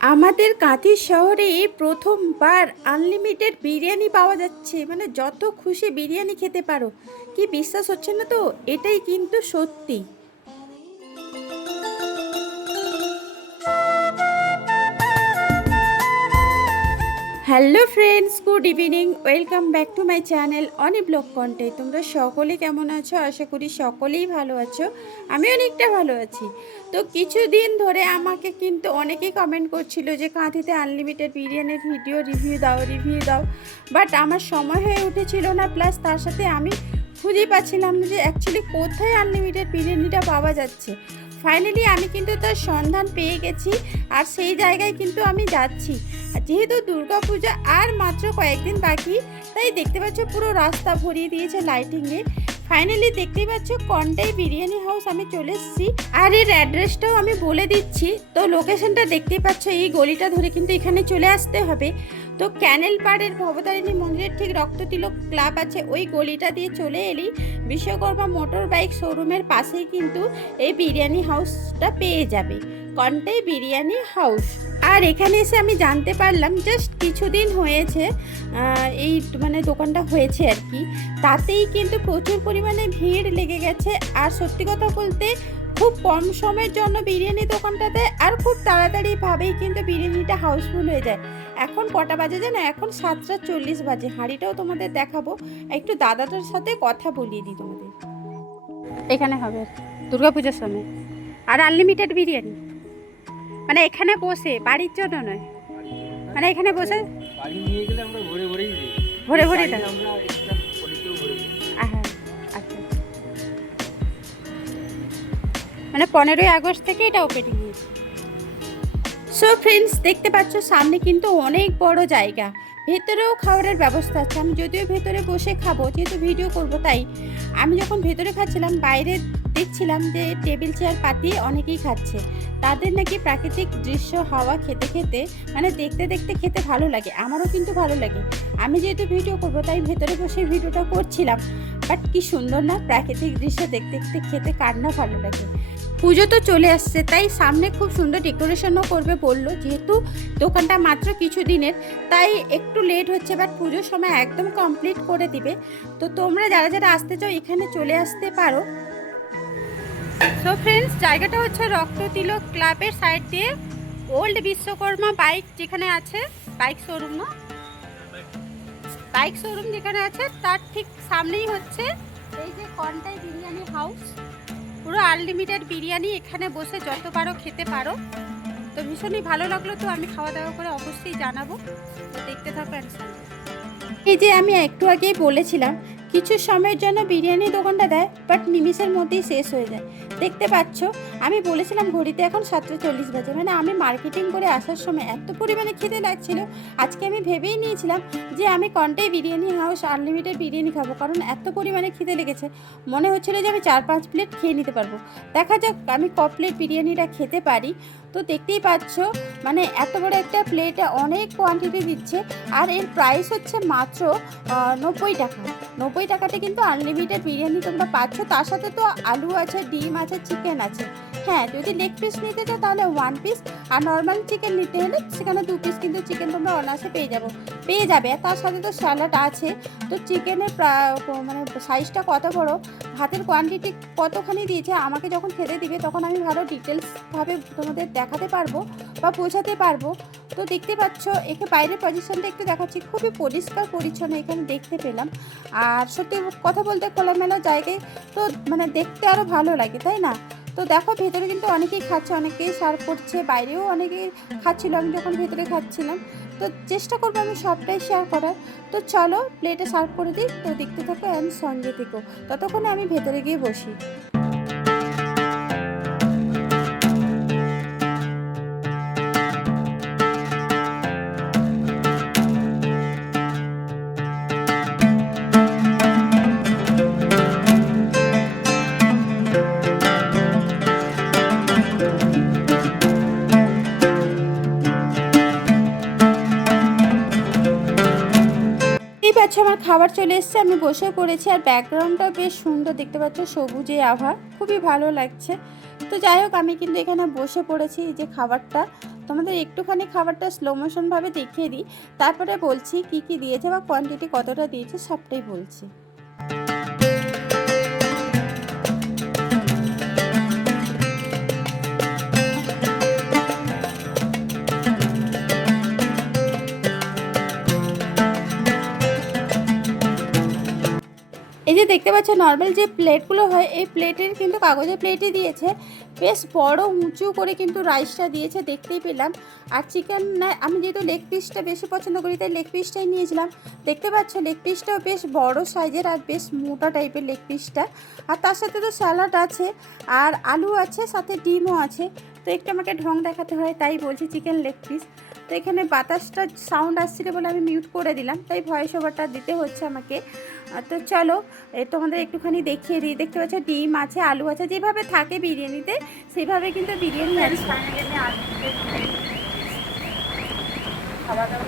আমাদের কাঁথি শহরে প্রথমবার আনলিমিটেড বিরিয়ানি পাওয়া যাচ্ছে, মানে যত খুশি বিরিয়ানি খেতে পারো। কি বিশ্বাস হচ্ছে না তো? এটাই কিন্তু সত্যি। Hello friends, good evening, welcome back to my channel Oni blog content. তোমরা সকলে কেমন আছো? আশা করি সকলেই ভালো আছো। আমি অনেকটা ভালো আছি। তো কিছুদিন ধরে আমাকে কিন্তু অনেকেই কমেন্ট করছিল যে কাঁথিতে আনলিমিটেড বিরিয়ানির ভিডিও রিভিউ দাও। বাট আমার সময় হয়ে উঠেছিল না, প্লাস তার সাথে আমি খুঁজেই পাচ্ছিলাম না যে অ্যাকচুয়ালি কোথায় আনলিমিটেড বিরিয়ানিটা পাওয়া যাচ্ছে। ফাইনালি আমি কিন্তু তার সন্ধান পেয়ে গেছি, আর সেই জায়গায় কিন্তু আমি যাচ্ছি। যেহেতু দুর্গাপূজা আর মাত্র কয়েকদিন বাকি, তাই দেখতে পাচ্ছ পুরো রাস্তা ভরিয়ে দিয়েছে লাইটিংয়ে। ফাইনালি দেখতেই পাচ্ছ কন্টাই বিরিয়ানি হাউস আমি চলে এসেছি, আর এর অ্যাড্রেসটাও আমি বলে দিচ্ছি। তো লোকেশনটা দেখতেই পাচ্ছ, এই গলিটা ধরে কিন্তু এখানে চলে আসতে হবে। তো ক্যানেল পাড়ের ভবতারিণী মন্দিরের ঠিক রক্ততিলক ক্লাব আছে, ওই গলিটা দিয়ে চলে এলি বিশ্বকর্মা মোটর বাইক শোরুমের পাশেই কিন্তু এই বিরিয়ানি হাউসটা পেয়ে যাবে, কন্টাই বিরিয়ানি হাউস। আর এখানে এসে আমি জানতে পারলাম জাস্ট কিছুদিন হয়েছে এই মানে দোকানটা হয়েছে আর কি, তাতেই কিন্তু প্রচুর পরিমাণে ভিড় লেগে গেছে। আর সত্যি কথা বলতে খুব কম সময়ের জন্য বিরিয়ানি দোকানটাতে আর খুব তাড়াতাড়িভাবেই কিন্তু বিরিয়ানিটা হাউসফুল হয়ে যায়। এখন কটা বাজে জানো? এখন 7:40 বাজে। হাঁড়িটাও তোমাদের দেখাবো, একটু দাদাটার সাথে কথা বলিয়ে দিই তোমাদের। এখানে হবে দুর্গাপূজার সময়, আর আনলিমিটেড বিরিয়ানি, মানে এখানে বসে, বাড়ির জন্য নয়, মানে এখানে বসে বাড়ি নিয়ে গেলে আমরা ভরে ভরেই দিই। ভরে ভরে দেয়। আমরা এক্সট্রা পলিতেও ভরে দিই। হ্যাঁ, আচ্ছা, মানে 15ই আগস্ট থেকে এটা ওপেনিং হয়েছে। সো ফ্রেন্ডস, দেখতে পাচ্ছ সামনে কিন্তু অনেক বড় জায়গা, ভেতরেও খাবারের ব্যবস্থা আছে। আমি যদিও ভেতরে বসে খাবো, যেহেতু ভিডিও করব, তাই আমি যখন ভেতরে খাচ্ছিলাম বাইরে দেখছিলাম যে টেবিল চেয়ার পাতিয়ে অনেকেই খাচ্ছে। তাদের নাকি প্রাকৃতিক দৃশ্য হাওয়া খেতে খেতে, মানে দেখতে দেখতে খেতে ভালো লাগে। আমারও কিন্তু ভালো লাগে। আমি যেহেতু ভিডিও করব তাই ভেতরে বসে ভিডিওটা করছিলাম। বাট কি সুন্দর না প্রাকৃতিক দৃশ্য দেখতে দেখতে খেতে, কার না ভালো লাগে। পুজো তো চলে আসছে, তাই সামনে খুব সুন্দর ডেকোরেশনও করবে বললো। যেহেতু দোকানটা মাত্র কিছু দিনের, তাই একটু লেট হচ্ছে, বাট পুজোর সময় একদম কমপ্লিট করে দিবে। তো তোমরা যারা যারা আসতে চাও এখানে চলে আসতে পারো। সো ফ্রেন্ডস, জায়গাটা হচ্ছে রক্ততিলক ক্লাবের সাইড দিয়ে ওল্ড বিশ্বকর্মা বাইক যেখানে আছে, বাইক শোরুম না, বাইক শোরুম যেখানে আছে তার ঠিক সামনেই হচ্ছে এই যে কন্টাই বিরিয়ানি হাউস। পুরো আনলিমিটেড বিরিয়ানি, এখানে বসে যত পারো খেতে পারো। তো ভীষণই ভালো লাগলো। তো আমি খাওয়া দাওয়া করে অবশ্যই জানাবো। তো দেখতে থাকো। এই যে আমি একটু আগেই বলেছিলাম কিছু সময়ের জন্য বিরিয়ানি দোকানটা দেয়, বাট নিমিষের মধ্যেই শেষ হয়ে যায়। দেখতে পাচ্ছ, আমি বলেছিলাম ঘড়িতে এখন 7:40 বাজে, মানে আমি মার্কেটিং করে আসার সময় এত পরিমাণে খিদে লাগছিল। আজকে আমি ভেবেই নিয়েছিলাম যে আমি কন্টাই বিরিয়ানি হাউস আনলিমিটেড বিরিয়ানি খাবো, কারণ এত পরিমাণে খিদে লেগেছে। মনে হচ্ছিল যে আমি 4-5 প্লেট খেয়ে নিতে পারবো। দেখা যাক আমি ক প্লেট বিরিয়ানিটা খেতে পারি। তো দেখতেই পাচ্ছ, মানে এত বড় একটা প্লেটে অনেক কোয়ান্টিটি দিচ্ছে, আর এর প্রাইস হচ্ছে মাত্র 90 টাকা। 90 টাকাতে কিন্তু আনলিমিটেড বিরিয়ানি তোমরা পাচ্ছ। তার সাথে তো আলু আছে, ডিম আছে, চিকেন আছে। হ্যাঁ, যদি লেগ পিস নিতে চাও তাহলে 1 পিস, আর নর্মাল চিকেন নিতে হলে সেখানে 2 পিস কিন্তু চিকেন তোমরা অনায়াসে পেয়ে যাবে। তার সাথে তো স্যালাড আছে। তো চিকেনের মানে সাইজটা কত বড়, ভাতের কোয়ান্টিটি কতখানি দিয়েছে, আমাকে যখন খেতে দিবে তখন আমি ভালো ডিটেলসভাবে তোমাদের দেখাতে পারবো বা বোঝাতে পারবো। তো দেখতে পাচ্ছ, একে বাইরের পজিশনটা একটু দেখাচ্ছি, খুবই পরিষ্কার পরিচ্ছন্ন এখানে দেখতে পেলাম। আর সত্যি কথা বলতে খোলামেলা জায়গায় তো মানে দেখতে আরও ভালো লাগে, তাই না? তো দেখো ভেতরে কিন্তু অনেকেই খাচ্ছে, অনেকেই সার্ভ করছে, বাইরেও অনেকেই খাচ্ছিল আমি যখন ভেতরে খাচ্ছিলাম। তো চেষ্টা করবো আমি সবটাই শেয়ার করার। তো চলো প্লেটে সার্ভ করে দিই। তো দেখতে থাকো অ্যান্ড সঙ্গে থেকো, ততক্ষণে আমি ভেতরে গিয়ে বসি। এই পাচ্ছ আমার খাবার চলে এসছে, আমি বসে পড়েছি। আর ব্যাকগ্রাউন্ডটা বেশ সুন্দর, দেখতে পাচ্ছ সবুজে আভা, খুবই ভালো লাগছে। তো যাই হোক, আমি কিন্তু এখানে বসে পড়েছি এই যে খাবারটা। তোমাদের একটুখানি খাবারটা স্লো মোশনভাবে দেখিয়ে দিই, তারপরে বলছি কি কি দিয়েছে বা কোয়ান্টিটি কতটা দিয়েছে সবটাই বলছি। এই যে দেখতে পাচ্ছ নর্মাল যে প্লেটগুলো হয় এই প্লেটের কিন্তু কাগজের প্লেটই দিয়েছে, বেশ বড় উঁচু করে কিন্তু রাইসটা দিয়েছে দেখতেই পেলাম। আর চিকেন আমি যেহেতু লেগ পিসটা বেশি পছন্দ করি তাই লেগ পিসটাই নিয়েছিলাম। দেখতে পাচ্ছ লেগ পিসটাও বেশ বড় সাইজের আর বেশ মোটা টাইপের লেগ পিসটা। আর তার সাথে তো স্যালাড আছে আর আলু আছে, সাথে ডিমও আছে। তো একটু আমাকে ঢং দেখাতে হয় তাই বলছি চিকেন লেগ পিস। তো এখানে বাতাসটা সাউন্ড আসছিলো বলে আমি মিউট করে দিলাম, তাই ভয়েস ওভারটা দিতে হচ্ছে আমাকে। তো চলো তোমাদের একটুখানি দেখিয়ে দিই। দেখতে পাচ্ছ ডিম আছে, আলু আছে, যেভাবে থাকে বিরিয়ানিতে সেইভাবে কিন্তু বিরিয়ানি আছে। খাওয়া দাওয়া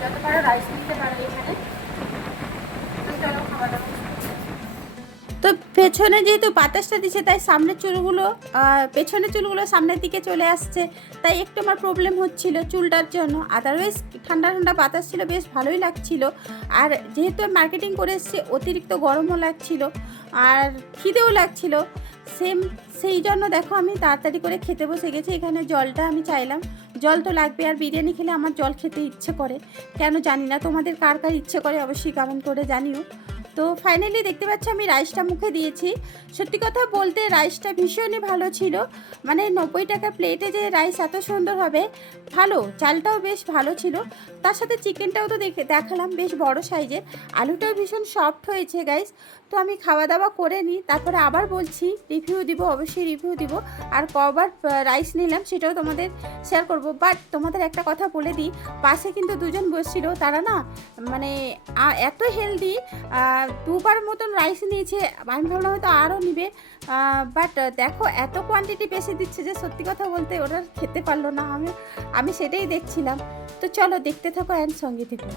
যত পারো রাইস নিতে পারো এখানে। চলো খাওয়া দাওয়া। তো পেছনে যেহেতু বাতাসটা দিচ্ছে তাই সামনের চুলগুলো পেছনের চুলগুলো সামনের দিকে চলে আসছে, তাই একটু আমার প্রবলেম হচ্ছিল চুলটার জন্য। আদারওয়াইজ ঠান্ডা ঠান্ডা বাতাস ছিল, বেশ ভালোই লাগছিল। আর যেহেতু মার্কেটিং করে এসেছি অতিরিক্ত গরমও লাগছিল আর খিদেও লাগছিল সেই জন্য দেখো আমি তাড়াতাড়ি করে খেতে বসে গেছি। এখানে জলটা আমি চাইলাম, জল তো লাগবে, আর বিরিয়ানি খেলে আমার জল খেতে ইচ্ছে করে কেন জানি না। তোমাদের কার কার ইচ্ছে করে অবশ্যই কমেন্ট করে জানিও। তো ফাইনালি দেখতে পাচ্ছ আমি রাইসটা মুখে দিয়েছি। সত্যি কথা বলতে রাইসটা ভীষণই ভালো ছিল, মানে 90 টাকা প্লেটে যে রাইস এত সুন্দর হবে ভালো, চালটাও বেশ ভালো ছিল। তার সাথে চিকেনটাও তো দেখালাম বেশ বড় সাইজের, আলুটাও ভীষণ সফট হয়েছে গাইস। তো আমি খাওয়া দাওয়া করে নিই, তারপরে আবার বলছি রিভিউ দিব, অবশ্যই রিভিউ দিব। আর কবার রাইস নিলাম সেটাও তোমাদের শেয়ার করব। বাট তোমাদের একটা কথা বলে দিই, পাশে কিন্তু দুজন বসছিল, তারা না মানে এত হেলদি, দুবার মতন রাইস নিয়েছে। আমি ভাবলাম হয়তো আরও নিবে, বাট দেখো এত কোয়ান্টিটি বেশি দিচ্ছে যে সত্যি কথা বলতে ওরা খেতে পারলো না। আমি সেটাই দেখছিলাম। তো চলো দেখতে থাকো অ্যান্ড সঙ্গে থেকো।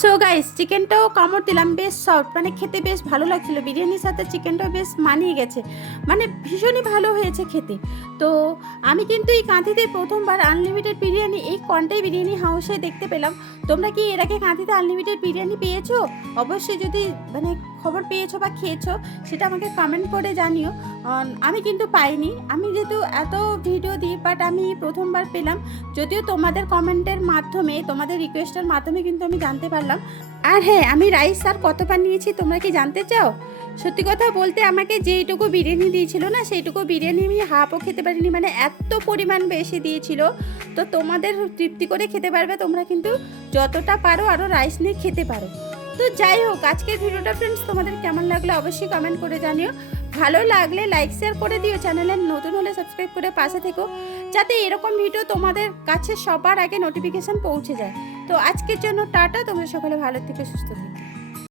সো গাইস চিকেনটাও কামড় দিলাম, বেশ সফট, মানে খেতে বেশ ভালো লাগছিল। বিরিয়ানির সাথে চিকেনটাও বেশ মানিয়ে গেছে, মানে ভীষণই ভালো হয়েছে খেতে। তো আমি কিন্তু এই কাঁথিতে প্রথমবার আনলিমিটেড বিরিয়ানি এই কন্টাই বিরিয়ানি হাউসে দেখতে পেলাম। তোমরা কি এর আগে কাঁথিতে আনলিমিটেড বিরিয়ানি পেয়েছো? অবশ্যই যদি মানে খবর পেয়েছো বা খেয়েছো সেটা আমাকে কমেন্ট করে জানিও। আমি কিন্তু পাইনি, আমি যেহেতু এত ভিডিও দিই, বাট আমি প্রথমবার পেলাম। যদিও তোমাদের কমেন্টের মাধ্যমে, তোমাদের রিকোয়েস্টের মাধ্যমে কিন্তু আমি জানতে পারলাম। আর হ্যাঁ, আমি রাইস আর কতবার নিয়েছি তোমরা কি জানতে চাও? সত্যি কথা বলতে আমাকে যেইটুকু বিরিয়ানি দিয়েছিল না সেইটুকু বিরিয়ানি আমি হাফও খেতে পারিনি, মানে এত পরিমাণ বেশি দিয়েছিল। তো তোমাদের তৃপ্তি করে খেতে পারবে, তোমরা কিন্তু যতটা পারো আরও রাইস নিয়ে খেতে পারো। তো যাই হোক, আজকের ভিডিওটা ফ্রেন্ডস তোমাদের কেমন লাগলো অবশ্যই কমেন্ট করে জানিও। ভালো লাগলে লাইক শেয়ার করে দিও, চ্যানেলে নতুন হলে সাবস্ক্রাইব করে পাশে থেকো, যাতে এরকম ভিডিও তোমাদের কাছে সবার আগে নোটিফিকেশান পৌঁছে যায়। তো আজকের জন্য টাটা, তোমরা সকলে ভালো থেকে সুস্থ থেকো।